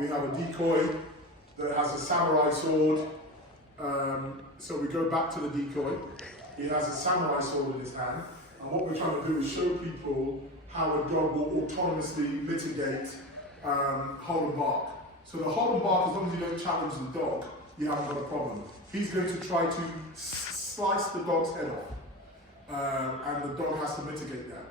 we have a decoy that has a samurai sword. So we go back to the decoy. He has a samurai sword in his hand. And what we're trying to do is show people how a dog will autonomously mitigate hold and bark. So the hold and bark, as long as you don't challenge the dog, you haven't got a problem. He's going to try to slice the dog's head off. And the dog has to mitigate that.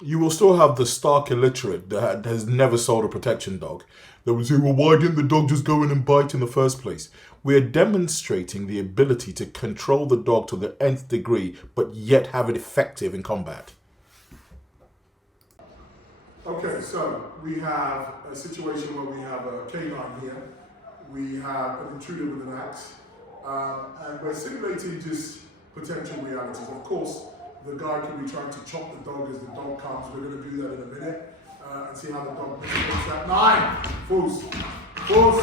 You will still have the stark illiterate that has never sold a protection dog that would say, well, why didn't the dog just go in and bite in the first place? We are demonstrating the ability to control the dog to the nth degree, but yet have it effective in combat. Okay, so we have a situation where we have a canine here. We have an intruder with an axe. And we're simulating just potential realities. Of course, the guy could be trying to chop the dog as the dog comes. We're going to do that in a minute and see how the dog mitigates that. 9! Fools! Fools!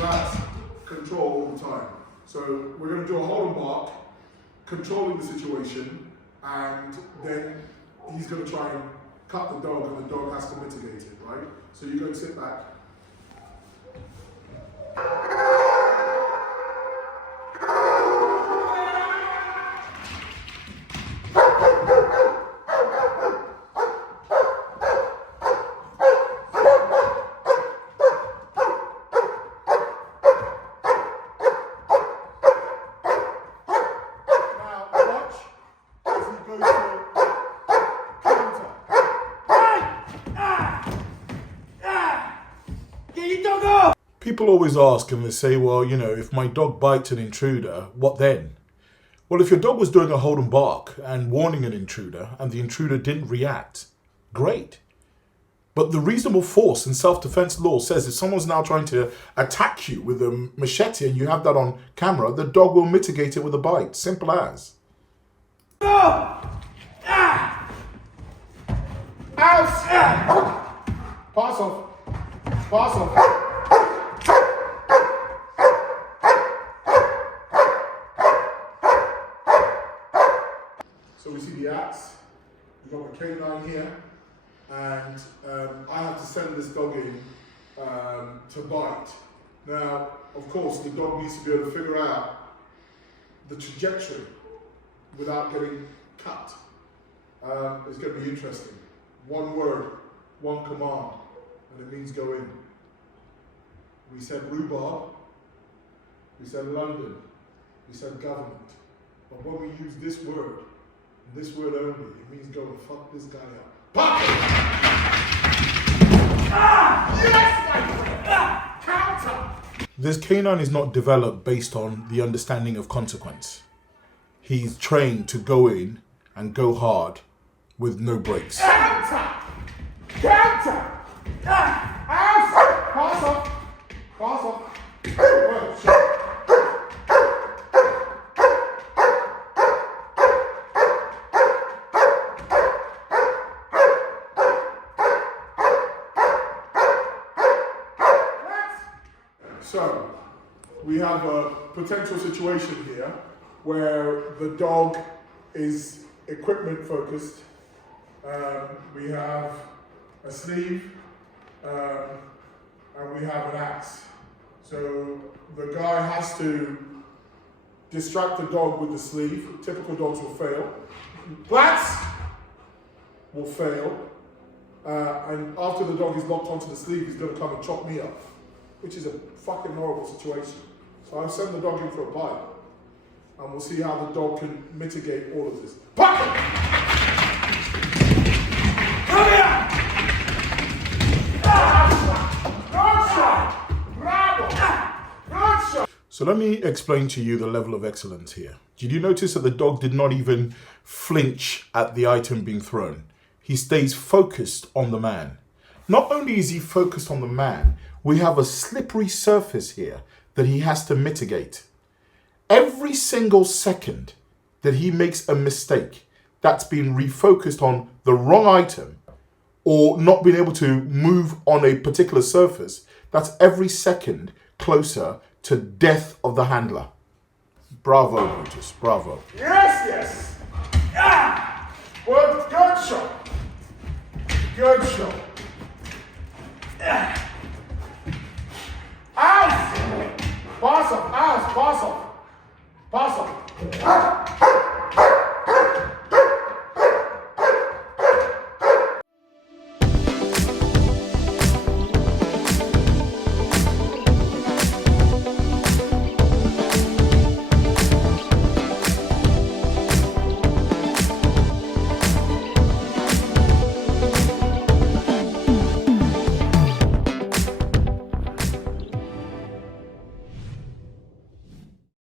That's control all the time. So we're going to do a hold and bark, controlling the situation, and then he's going to try and cut the dog, and the dog has to mitigate it, right? So you go and sit back. People always ask and they say, well, you know, if my dog bites an intruder, what then? Well, if your dog was doing a hold and bark and warning an intruder and the intruder didn't react, great. But the reasonable force in self-defense law says if someone's now trying to attack you with a machete and you have that on camera, the dog will mitigate it with a bite. Simple as. Pass off. Pass off. So we see the axe, we've got the canine here, and I have to send this dog in to bite. Now, of course, the dog needs to be able to figure out the trajectory without getting cut. It's going to be interesting. One word, one command, and it means go in. We said rhubarb, we said London, we said government. But when we use this word only, it means go and fuck this guy up. Pop! Yes, my friend! Counter! This canine is not developed based on the understanding of consequence. He's trained to go in and go hard with no breaks. Counter! Counter! Pass off! Pass off! So, we have a potential situation here where the dog is equipment focused. We have a sleeve and we have an axe. So the guy has to distract the dog with the sleeve. Typical dogs will fail. Plats will fail. And after the dog is locked onto the sleeve, he's going to come and chop me up, which is a fucking horrible situation. So I'll send the dog in for a bite, and we'll see how the dog can mitigate all of this. Come here! So let me explain to you the level of excellence here. Did you notice that the dog did not even flinch at the item being thrown? He stays focused on the man. Not only is he focused on the man, we have a slippery surface here that he has to mitigate. Every single second that he makes a mistake that's been refocused on the wrong item or not being able to move on a particular surface, that's every second closer to death of the handler. Bravo, Brutus. Bravo. Yes, yes. Ah! Well, good shot. Good shot. Ah! Out! Pass up, out, pass up. Pass up. Ah!